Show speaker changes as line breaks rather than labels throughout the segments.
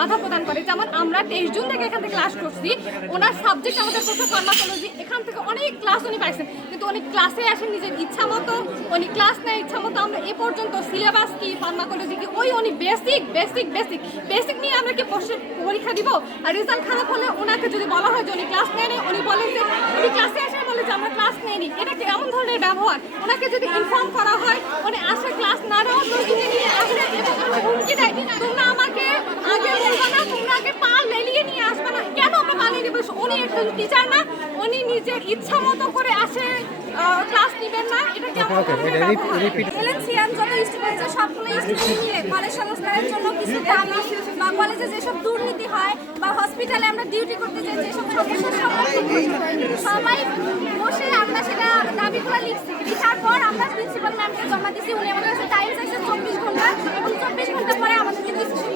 বাধা প্রদান করে। যেমন আমরা তেইশ জুন থেকে এখান থেকে ক্লাস করছি, ওনার সাবজেক্ট আমাদের করছে ফার্মাকোলজি এখান থেকে অনেক ক্লাস উনি পাইছেন। কিন্তু উনি ক্লাসে আসেন নিজের ইচ্ছা মতো, উনি ক্লাস নেয় ইচ্ছা মতো, আমরা এ পর্যন্ত সিলেবাস কি ফার্মাকোলজি কি, ওই উনি বেসিক বেসিক বেসিক বেসিক নিয়ে আমরা কি পরীক্ষা দিব? আর রেজাল্ট খারাপ হলে ওনাকে যদি বলা হয় যে উনি ক্লাস নেয়নি উনি বলেন যে উনি ক্লাসে আসেন, বলে যে আমরা ক্লাস নেয়নি। এটা কেমন ধরনের ব্যবহার? ওনাকে যদি ইনফর্ম করা হয়, উনি আসে ক্লাস না নেওয়ার প্রস্তুতি নিয়ে আসে এবং আমাকে হুমকি দেয় তোমরা আমাকে আগে বলবা না তোমরা আগে পা লেলিয়ে নিয়ে আসবে না কেন আমরা পা লেলিয়ে বসে উনি একজন টিচার না উনি নিজের ইচ্ছা মতো করে আসে ক্লাস নেবেন না। এটা ব্যবহার?
এলেন্সিয়ান যত স্টুডেন্ট আছে সবগুলো স্টুডেন্ট মিলে কলেজ সংস্কারের জন্য কিছু দাবি বা কলেজে যেসব দুর্নীতি হয় বা হসপিটালে আমরা ডিউটি করতে যাই যেসব সমস্যার সম্মুখীন হই সবাই বসে আমরা সেটা দাবিগুলো লিখছি। লিখার পর আমরা প্রিন্সিপাল ম্যামকে জমা দিছি। উনি আমাদের কাছে টাইম চাইছে চব্বিশ ঘণ্টা। এবং চব্বিশ ঘণ্টা পরে আমাদেরকে ডিসিশন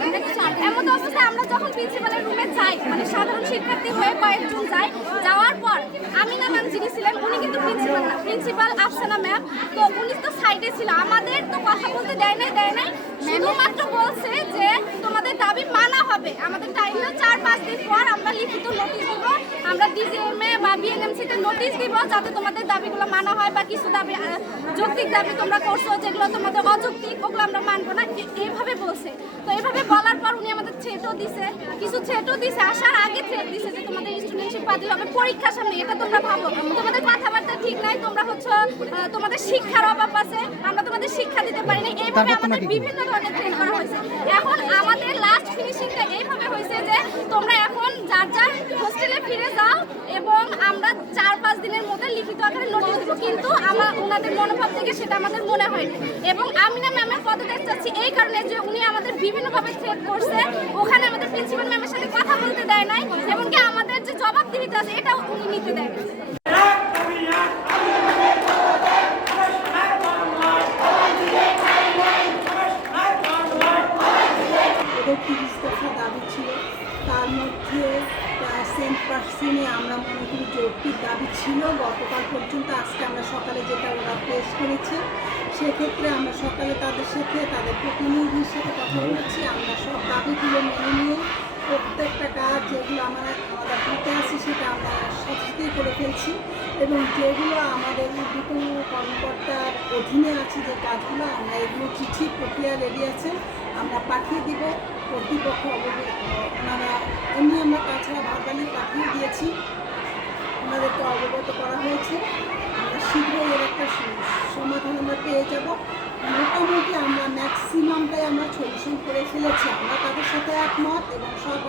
এমন অবস্থায় আমরা যখন প্রিন্সিপালের রুমে যাই মানে সাধারণ শিক্ষার্থী হয়ে কয়েকজন যায়। যাওয়ার পর আমিনা ম্যাম যিনি ছিলেন, উনি কিন্তু প্রিন্সিপাল না। Principal Afsana ma'am. তো উনি তো সাইডে ছিল। আমাদের তো কথা বলতে দেয় নাই দেয় নাই। শুধুমাত্র বলছে যে তোমাদের দাবি মানা হবে। আমাদের টাইম চার, পাঁচ দিন পর লিখিত নোটিশ দিব। আমরা ডিজিএমএ বা বিএনএমসি তে নোটিশ দিব যাতে তোমাদের দাবিগুলো মানা হয় বা কিছু দাবি যৌক্তিক দাবি তোমরা করছ যেগুলো তোমাদের অযৌক্তিক ওগুলো আমরা মানবো না। এইভাবে বলছে। তো এইভাবে বলার পর উনি আমাদের থ্রেটও দিছে। কিছু থ্রেটও দিছে। আসার আগে থ্রেট দিছে যে তোমাদের স্টুডেন্টশিপ বাতিল হবে। পরীক্ষার সামনে এটা তোমরা ভাবো। তোমাদের কথাবার্তা ঠিক নাই। তোমরা হচ্ছে তোমাদের শিক্ষার অভাব আছে। আমরা তোমাদের শিক্ষা দিতে পারি না এইভাবে আমাদের বিভিন্ন ধরনের ট্রেন করা হয়েছে। এখন আমাদের লাস্ট ফিনিশিংটা এইভাবে হয়েছে যে তোমরা এখন যার যার হোস্টেলে ফিরে যাও এবং আমরা চার পাঁচ দিনের মধ্যে লিখিত আকারে নোটিশ দেবো। কিন্তু আমার ওনাদের মনোভাব থেকে সেটা আমাদের মনে হয়নি। এবং আমি না ম্যামের পদত্যাগ চাচ্ছি এই কারণে যে উনি আমাদের বিভিন্নভাবে থ্রেট করছে। ওখানে আমাদের প্রিন্সিপাল ম্যামের সাথে কথা বলতে দেয় নাই। এমনকি আমাদের যে জবাবদিহিতা আছে, এটাও উনি নিতে দেয়
দফা দাবি ছিল। তার মধ্যে সেন্ট পার্সেন্টে আমরা মনে করি যৌক্তিক দাবি ছিল। গতকাল পর্যন্ত আজকে আমরা সকালে যেটা ওরা পেশ করেছে সেক্ষেত্রে আমরা সকালে তাদের সাথে তাদের প্রতিনিধির সাথে কথা বলেছি। আমরা সব দাবিগুলো মেনে নিয়ে প্রত্যেকটা কাজ যেগুলো আমরা আমাদের হাতে আছে সেটা আমরা সাথেই করে ফেলছি। এবং যেগুলো আমাদের দুটো কর্মকর্তার অধীনে আছে যে কাজগুলো আমরা এগুলো চিঠি প্রক্রিয়া রেডি আছে আমরা পাঠিয়ে দিব। কর্তৃপক্ষ ওনারা এমনি আমরা তাছাড়া বাগানে পাঠিয়ে দিয়েছি। ওনাদেরকে অবগত করা হয়েছে। আমরা শীঘ্রই এর একটা সমাধান আমরা পেয়ে যাব। মোটামুটি আমরা ম্যাক্সিমামটাই আমরা সলিউশন করে ফেলেছি। আমরা তাদের সাথে একমত এবং সব